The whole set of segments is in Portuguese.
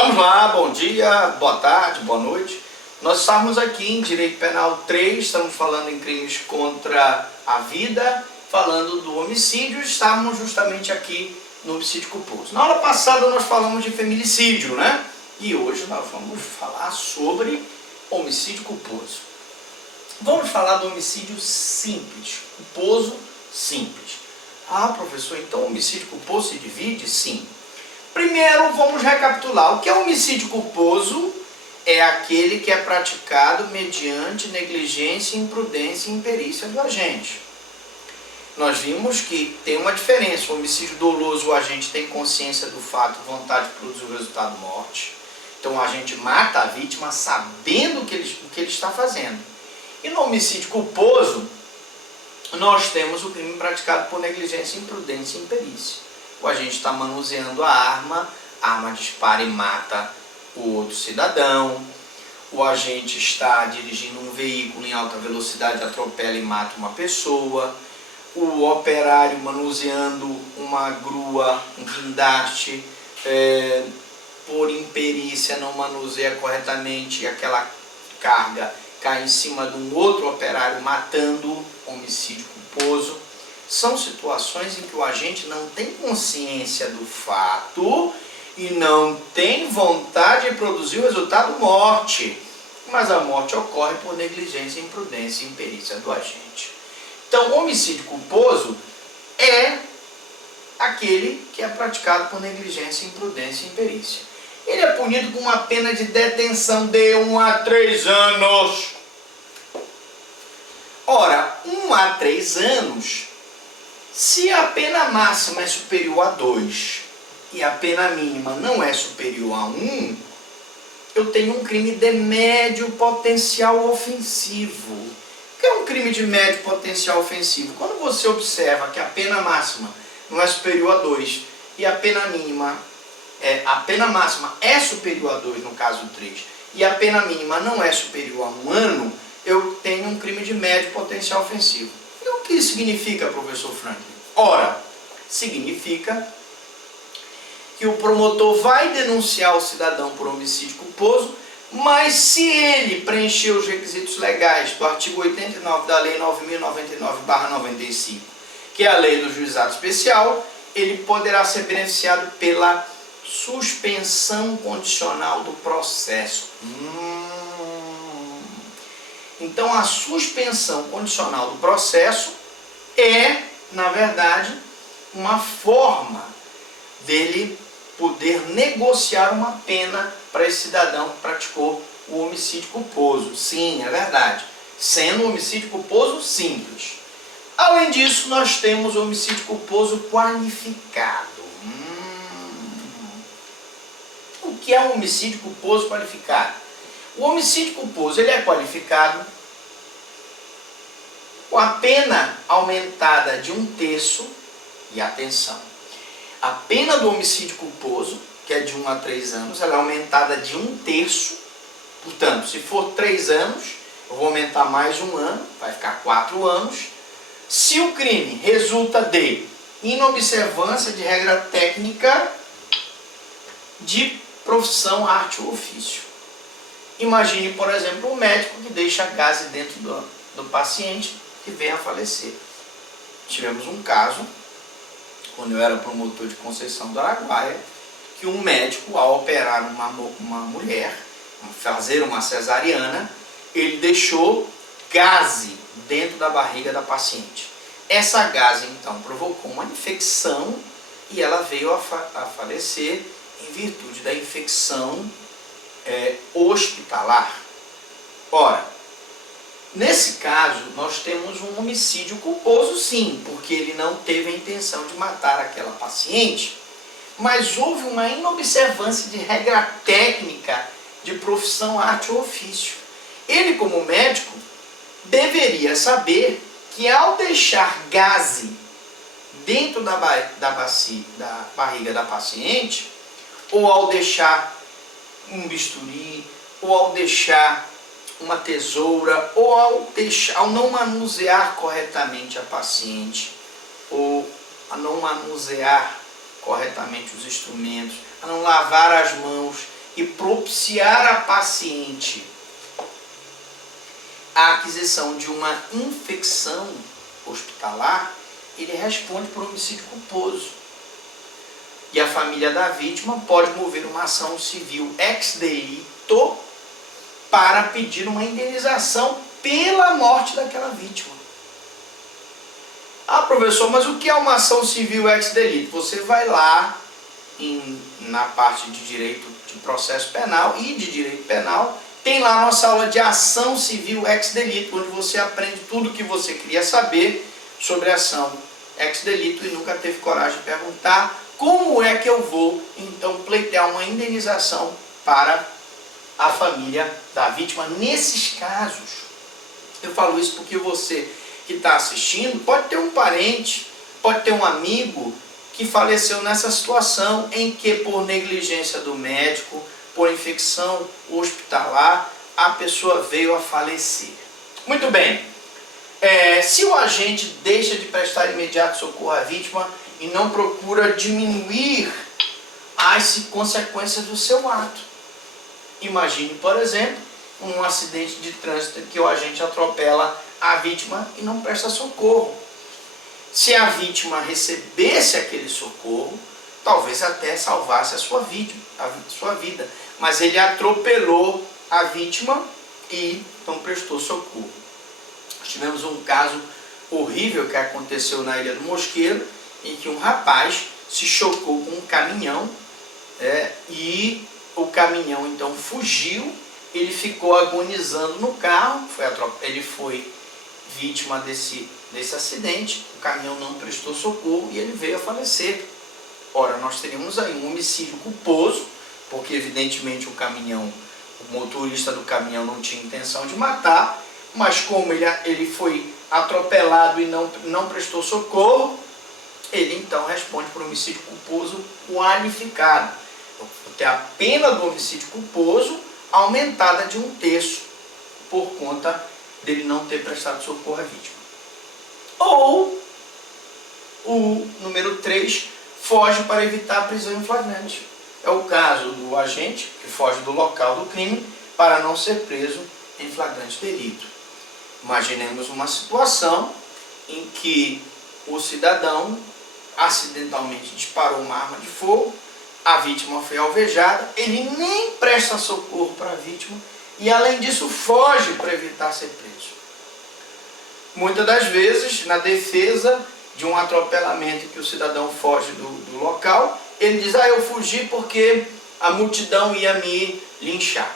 Vamos lá, bom dia, boa tarde, boa noite. Nós estamos aqui em Direito Penal 3, estamos falando em crimes contra a vida, falando do homicídio, estamos justamente aqui no homicídio culposo. Na aula passada nós falamos de feminicídio, né? E hoje nós vamos falar sobre homicídio culposo. Vamos falar do homicídio simples, culposo simples. Ah, professor, então o homicídio culposo se divide? Sim. Primeiro, vamos recapitular. O que é homicídio culposo? É aquele que é praticado mediante negligência, imprudência e imperícia do agente. Nós vimos que tem uma diferença. O homicídio doloso, o agente tem consciência do fato, vontade de produzir o resultado morte. Então, o agente mata a vítima sabendo o que ele está fazendo. E no homicídio culposo, nós temos o crime praticado por negligência, imprudência e imperícia. O agente está manuseando a arma dispara e mata o outro cidadão. O agente está dirigindo um veículo em alta velocidade, atropela e mata uma pessoa. O operário manuseando uma grua, um guindaste, por imperícia não manuseia corretamente e aquela carga cai em cima de um outro operário matando, homicídio culposo. São situações em que o agente não tem consciência do fato e não tem vontade de produzir o resultado morte. Mas a morte ocorre por negligência, imprudência e imperícia do agente. Então, o homicídio culposo é aquele que é praticado por negligência, imprudência e imperícia. Ele é punido com uma pena de detenção de 1 a 3 anos. Ora, 1 a 3 anos... Se a pena máxima é superior a 2 e a pena mínima não é superior a 1, eu tenho um crime de médio potencial ofensivo. O que é um crime de médio potencial ofensivo? Quando você observa que a pena máxima não é superior a 2 e a pena máxima é superior a 2, no caso 3, e a pena mínima não é superior a 1 ano, eu tenho um crime de médio potencial ofensivo. E o que isso significa, professor Franklin? Ora, significa que o promotor vai denunciar o cidadão por homicídio culposo, mas se ele preencher os requisitos legais do artigo 89 da Lei 9.099/95, que é a Lei do Juizado Especial, ele poderá ser beneficiado pela suspensão condicional do processo. Então, a suspensão condicional do processo é, na verdade, uma forma dele poder negociar uma pena para esse cidadão que praticou o homicídio culposo. Sim, é verdade. Sendo um homicídio culposo simples. Além disso, nós temos o homicídio culposo qualificado. O que é um homicídio culposo qualificado? O homicídio culposo ele é qualificado com a pena aumentada de 1/3, e atenção, a pena do homicídio culposo, que é de 1 a 3 anos, ela é aumentada de 1/3, portanto, se for 3 anos, eu vou aumentar mais 1 ano, vai ficar 4 anos, se o crime resulta de inobservância de regra técnica de profissão, arte ou ofício. Imagine, por exemplo, um médico que deixa gás dentro do paciente que vem a falecer. Tivemos um caso, quando eu era promotor de Conceição do Araguaia, que um médico, ao operar uma mulher, fazer uma cesariana, ele deixou gaze dentro da barriga da paciente. Essa gaze, então, provocou uma infecção e ela veio a falecer em virtude da infecção hospitalar. Ora, nesse caso, nós temos um homicídio culposo sim, porque ele não teve a intenção de matar aquela paciente, mas houve uma inobservância de regra técnica de profissão, arte ou ofício. Ele, como médico, deveria saber que ao deixar gaze dentro da barriga da paciente, ou ao deixar um bisturi, ou ao deixar uma tesoura, ou ao não manusear corretamente a paciente, ou a não manusear corretamente os instrumentos, a não lavar as mãos e propiciar a paciente a aquisição de uma infecção hospitalar, ele responde por homicídio culposo. E a família da vítima pode mover uma ação civil ex delito para pedir uma indenização pela morte daquela vítima. Ah, professor, mas o que é uma ação civil ex delito? Você vai lá na parte de direito de processo penal e de direito penal, tem lá a nossa aula de ação civil ex delito, onde você aprende tudo o que você queria saber sobre ação ex delito e nunca teve coragem de perguntar como é que eu vou então pleitear uma indenização para a família da vítima. Nesses casos, eu falo isso porque você que está assistindo pode ter um parente, pode ter um amigo que faleceu nessa situação em que por negligência do médico, por infecção hospitalar, a pessoa veio a falecer. Muito bem, se o agente deixa de prestar imediato socorro à vítima e não procura diminuir as consequências do seu ato. Imagine, por exemplo, um acidente de trânsito que o agente atropela a vítima e não presta socorro. Se a vítima recebesse aquele socorro, talvez até salvasse a sua vida. Mas ele atropelou a vítima e não prestou socorro. Nós tivemos um caso horrível que aconteceu na Ilha do Mosqueiro, em que um rapaz se chocou com um caminhão e o caminhão então fugiu, ele ficou agonizando no carro, ele foi vítima desse acidente, o caminhão não prestou socorro e ele veio a falecer. Ora, nós teríamos aí um homicídio culposo, porque evidentemente o motorista do caminhão não tinha intenção de matar, mas como ele foi atropelado e não prestou socorro, ele então responde por homicídio culposo qualificado. Tem a pena do homicídio culposo aumentada de 1/3 por conta dele não ter prestado socorro à vítima. Ou o número 3, foge para evitar a prisão em flagrante. É o caso do agente que foge do local do crime para não ser preso em flagrante delito. Imaginemos uma situação em que o cidadão acidentalmente disparou uma arma de fogo, a vítima foi alvejada, ele nem presta socorro para a vítima e além disso foge para evitar ser preso. Muitas das vezes, na defesa de um atropelamento que o cidadão foge do local, ele diz, eu fugi porque a multidão ia me linchar.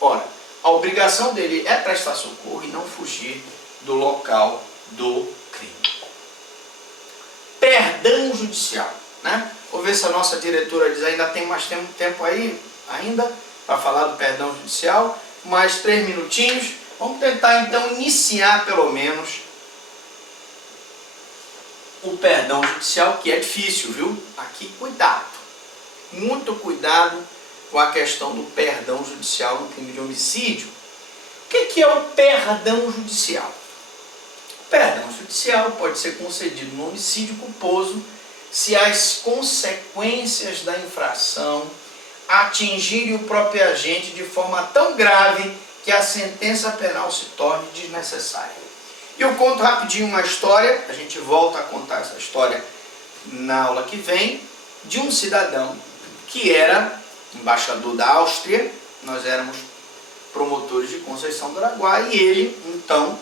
Ora, a obrigação dele é prestar socorro e não fugir do local do crime. Perdão judicial, né? Vou ver se a nossa diretora diz, ainda tem mais tempo aí, ainda, para falar do perdão judicial, mais 3 minutinhos. Vamos tentar então iniciar pelo menos o perdão judicial, que é difícil, viu? Aqui cuidado, muito cuidado com a questão do perdão judicial no crime de homicídio. O que é o perdão judicial? O perdão judicial pode ser concedido no homicídio culposo se as consequências da infração atingirem o próprio agente de forma tão grave que a sentença penal se torne desnecessária. Eu conto rapidinho uma história, a gente volta a contar essa história na aula que vem, de um cidadão que era embaixador da Áustria, nós éramos promotores de Conceição do Araguaia, e ele, então,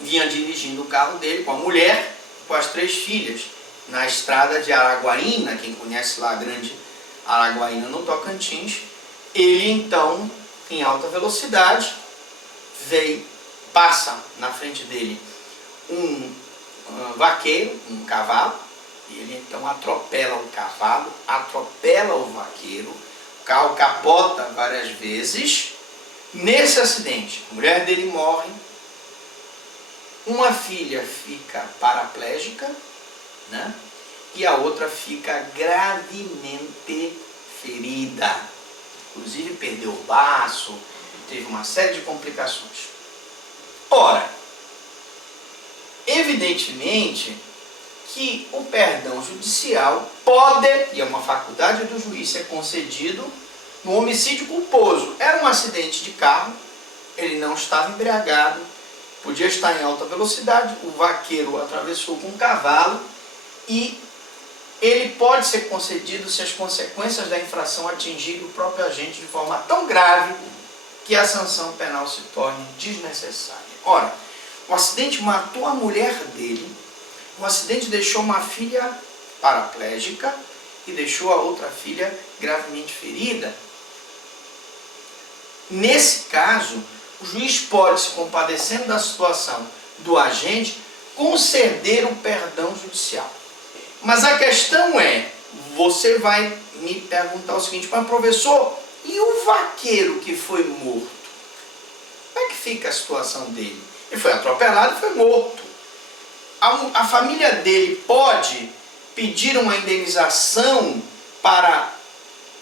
vinha dirigindo o carro dele com a mulher e com as 3 filhas, na estrada de Araguaína, quem conhece lá a grande Araguaína no Tocantins. Ele, então, em alta velocidade, passa na frente dele um vaqueiro, um cavalo, e ele então atropela o cavalo, atropela o vaqueiro, o carro capota várias vezes. Nesse acidente, a mulher dele morre, uma filha fica paraplégica, né? E a outra fica gravemente ferida, inclusive perdeu o baço, teve uma série de complicações. Ora, evidentemente que o perdão judicial pode, e é uma faculdade do juiz ser concedido, No homicídio culposo, era um acidente de carro, ele não estava embriagado, podia estar em alta velocidade, o vaqueiro atravessou com um cavalo e ele pode ser concedido se as consequências da infração atingirem o próprio agente de forma tão grave que a sanção penal se torne desnecessária. Ora, o acidente matou a mulher dele, o acidente deixou uma filha paraplégica e deixou a outra filha gravemente ferida. Nesse caso, o juiz pode, se compadecendo da situação do agente, conceder o perdão judicial. Mas a questão é, você vai me perguntar o seguinte, mas professor, e o vaqueiro que foi morto? Como é que fica a situação dele? Ele foi atropelado e foi morto. A família dele pode pedir uma indenização para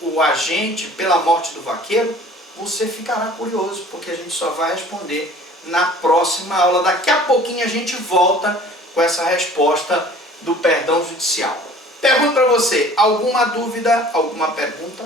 o agente pela morte do vaqueiro? Você ficará curioso, porque a gente só vai responder na próxima aula. Daqui a pouquinho a gente volta com essa resposta do perdão judicial. Pergunto para você, alguma dúvida, alguma pergunta?